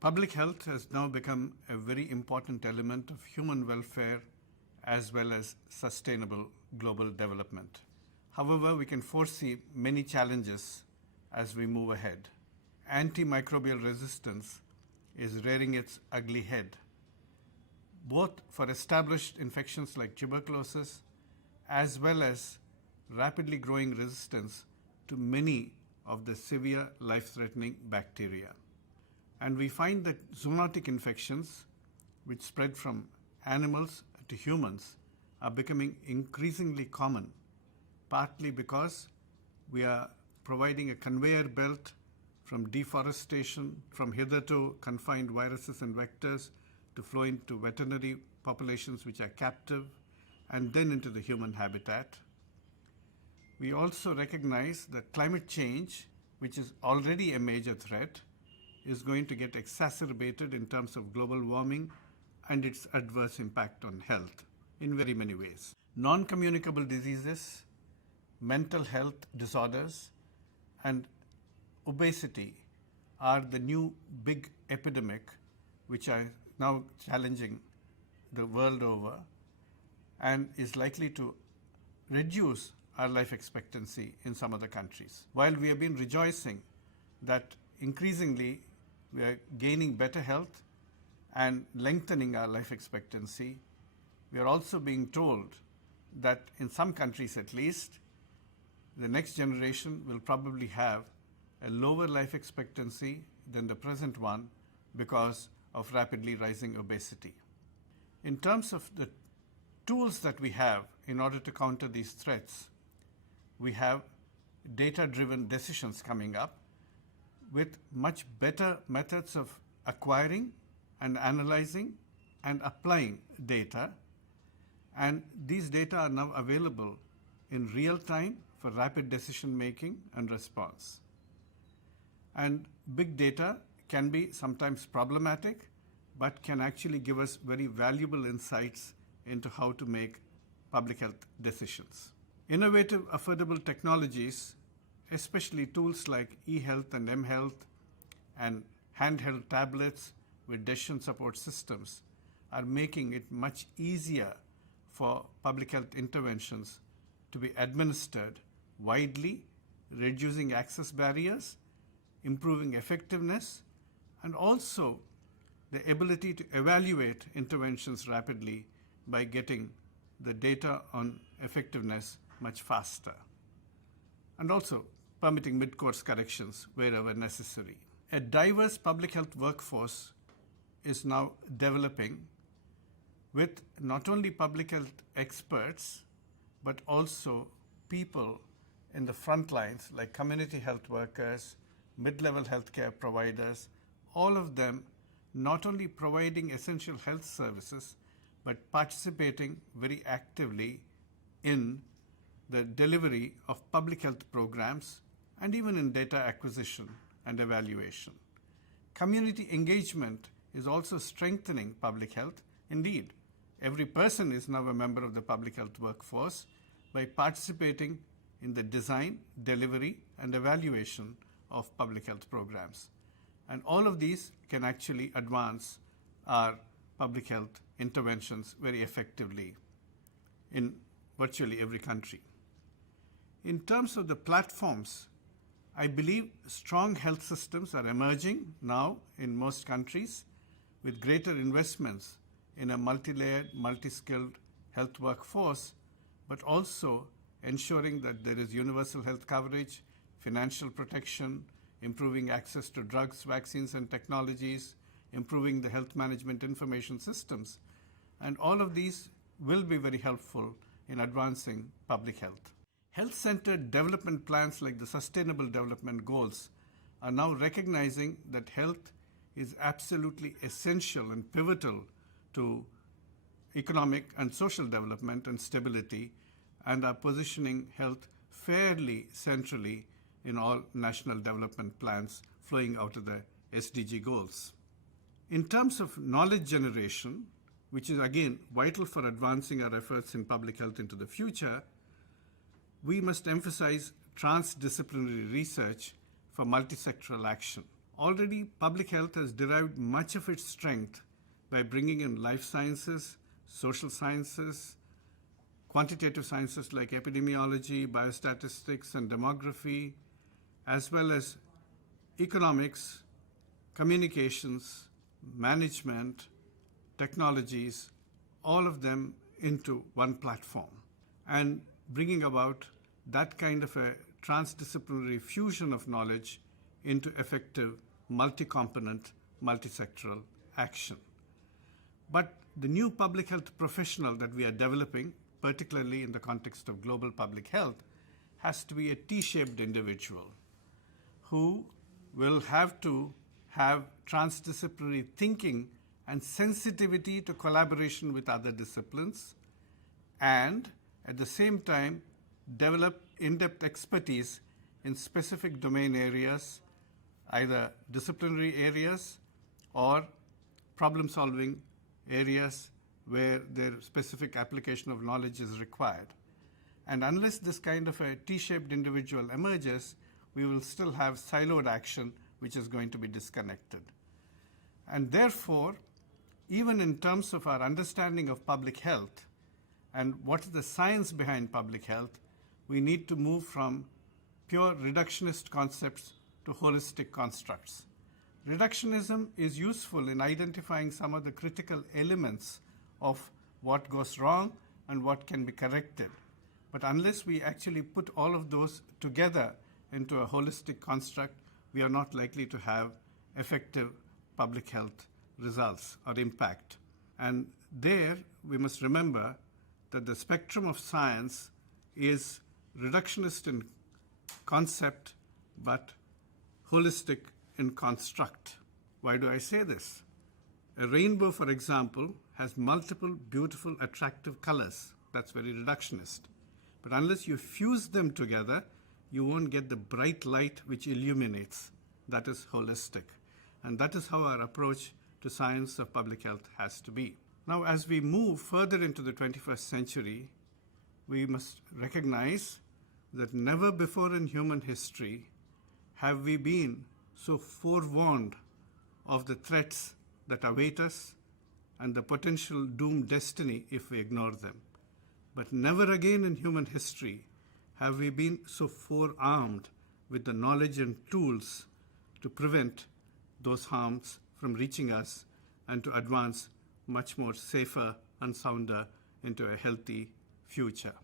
Public health has now become a very important element of human welfare as well as sustainable global development. However, we can foresee many challenges as we move ahead. Antimicrobial resistance is rearing its ugly head, both for established infections like tuberculosis as well as rapidly growing resistance to many of the severe life-threatening bacteria. And we find that zoonotic infections, which spread from animals to humans, are becoming increasingly common, partly because we are providing a conveyor belt from deforestation, from hitherto confined viruses and vectors to flow into veterinary populations which are captive, and then into the human habitat. We also recognize that climate change, which is already a major threat, is going to get exacerbated in terms of global warming and its adverse impact on health in very many ways. Non-communicable diseases, mental health disorders, and obesity are the new big epidemic which are now challenging the world over and is likely to reduce our life expectancy in some other countries. While we have been rejoicing that increasingly we are gaining better health and lengthening our life expectancy, we are also being told that in some countries at least, the next generation will probably have a lower life expectancy than the present one because of rapidly rising obesity. In terms of the tools that we have in order to counter these threats, we have data-driven decisions coming up with much better methods of acquiring and analyzing and applying data. And these data are now available in real time for rapid decision making and response. And big data can be sometimes problematic, but can actually give us very valuable insights into how to make public health decisions. Innovative, affordable technologies, especially tools like e-health and m-health and handheld tablets with decision support systems, are making it much easier for public health interventions to be administered widely, reducing access barriers, improving effectiveness, and also the ability to evaluate interventions rapidly by getting the data on effectiveness much faster, and also permitting mid-course corrections wherever necessary. A diverse public health workforce is now developing with not only public health experts, but also people in the front lines like community health workers, mid-level healthcare providers, all of them not only providing essential health services, but participating very actively in the delivery of public health programs and even in data acquisition and evaluation. Community engagement is also strengthening public health. Indeed, every person is now a member of the public health workforce by participating in the design, delivery, and evaluation of public health programs. And all of these can actually advance our public health interventions very effectively in virtually every country. In terms of the platforms, I believe strong health systems are emerging now in most countries with greater investments in a multi-layered, multi-skilled health workforce, but also ensuring that there is universal health coverage, financial protection, improving access to drugs, vaccines, and technologies, improving the health management information systems. And all of these will be very helpful in advancing public health. Health-centered development plans like the Sustainable Development Goals are now recognizing that health is absolutely essential and pivotal to economic and social development and stability, and are positioning health fairly centrally in all national development plans flowing out of the SDG goals. In terms of knowledge generation, which is again vital for advancing our efforts in public health into the future, we must emphasize transdisciplinary research for multisectoral action. Already, public health has derived much of its strength by bringing in life sciences, social sciences, quantitative sciences like epidemiology, biostatistics, and demography, as well as economics, communications, management, technologies, all of them into one platform, and bringing about that kind of a transdisciplinary fusion of knowledge into effective multi-component, multi-sectoral action. But the new public health professional that we are developing, particularly in the context of global public health, has to be a T-shaped individual who will have to have transdisciplinary thinking and sensitivity to collaboration with other disciplines, and at the same time develop in-depth expertise in specific domain areas, either disciplinary areas or problem-solving areas where their specific application of knowledge is required. And unless this kind of a T-shaped individual emerges, we will still have siloed action which is going to be disconnected. And therefore, even in terms of our understanding of public health and what is the science behind public health, we need to move from pure reductionist concepts to holistic constructs. Reductionism is useful in identifying some of the critical elements of what goes wrong and what can be corrected. But unless we actually put all of those together into a holistic construct, we are not likely to have effective public health results or impact. And there we must remember that the spectrum of science is reductionist in concept but holistic in construct. Why do I say this? A rainbow, for example, has multiple beautiful, attractive colors. That's very reductionist. But unless you fuse them together, you won't get the bright light which illuminates. That is holistic. And that is how our approach to science of public health has to be. Now, as we move further into the 21st century, we must recognize that never before in human history have we been so forewarned of the threats that await us and the potential doomed destiny if we ignore them. But never again in human history have we been so forearmed with the knowledge and tools to prevent those harms from reaching us and to advance much more safer and sounder into a healthy future.